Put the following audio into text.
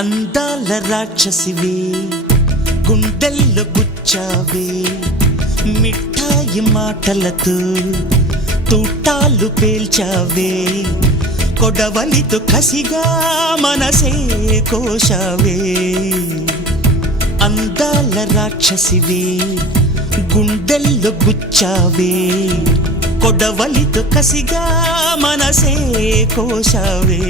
అందాల రాక్షసివే గుండెల్లో గుచ్చావే మిఠాయి మాటలతో తూటాలు పేల్చావే కొడవలితో కసిగా మనసే కోశావే అందాల రాక్షసివే గుండెల్లో గుచ్చావే కొడవలితో కసిగా మనసే కోశావే